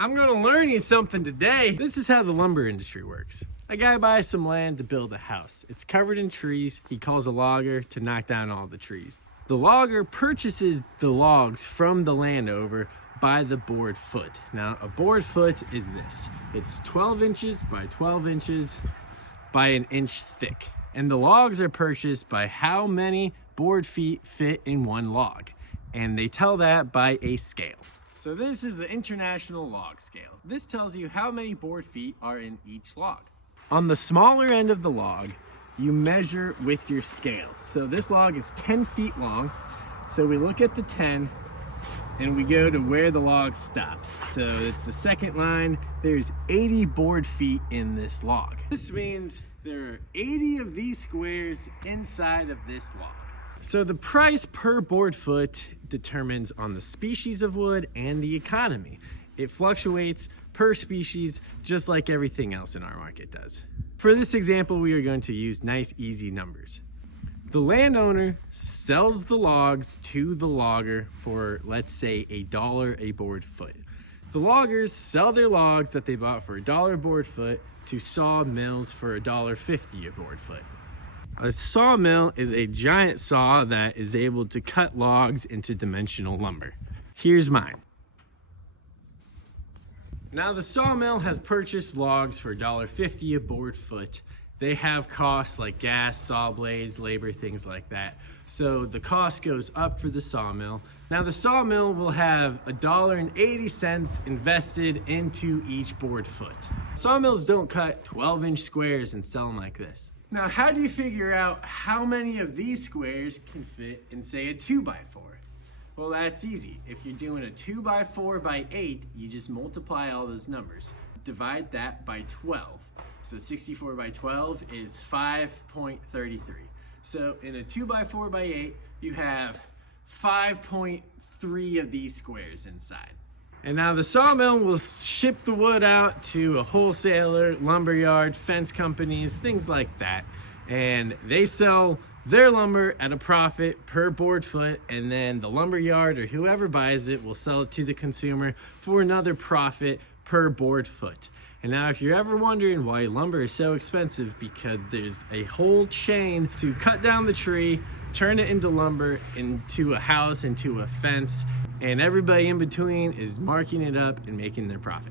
I'm gonna learn you something today. This is how the lumber industry works. A guy buys some land to build a house. It's covered in trees. He calls a logger to knock down all the trees. The logger purchases the logs from the landowner by the board foot. Now, a board foot is this. It's 12 inches by 12 inches by an inch thick. And the logs are purchased by how many board feet fit in one log. And they tell that by a scale. So this is the International Log Scale. This tells you how many board feet are in each log. On the smaller end of the log, you measure with your scale. So this log is 10 feet long. So we look at the 10 and we go to where the log stops. So it's the second line. There's 80 board feet in this log. This means there are 80 of these squares inside of this log. So the price per board foot determines on the species of wood and the economy. It fluctuates per species just like everything else in our market does. For this example, we are going to use nice, easy numbers. The landowner sells the logs to the logger for, let's say, $1 a board foot. The loggers sell their logs that they bought for $1 a board foot to sawmills for $1.50 a board foot. A sawmill is a giant saw that is able to cut logs into dimensional lumber. Here's mine. Now the sawmill has purchased logs for $1.50 a board foot. They have costs like gas, saw blades, labor, things like that. So the cost goes up for the sawmill. Now the sawmill will have $1.80 invested into each board foot. Sawmills don't cut 12-inch squares and sell them like this. Now, how do you figure out how many of these squares can fit in, say, a 2x4? Well, that's easy. If you're doing a 2x4 by 8, you just multiply all those numbers. Divide that by 12. So 64 by 12 is 5.33. So in a 2x4 by 8, you have 5.3 of these squares inside. And now the sawmill will ship the wood out to a wholesaler, lumberyard, fence companies, things like that. And they sell their lumber at a profit per board foot, and then the lumberyard or whoever buys it will sell it to the consumer for another profit per board foot. And now if you're ever wondering why lumber is so expensive, because there's a whole chain to cut down the tree, turn it into lumber, into a house, into a fence, and everybody in between is marking it up and making their profit.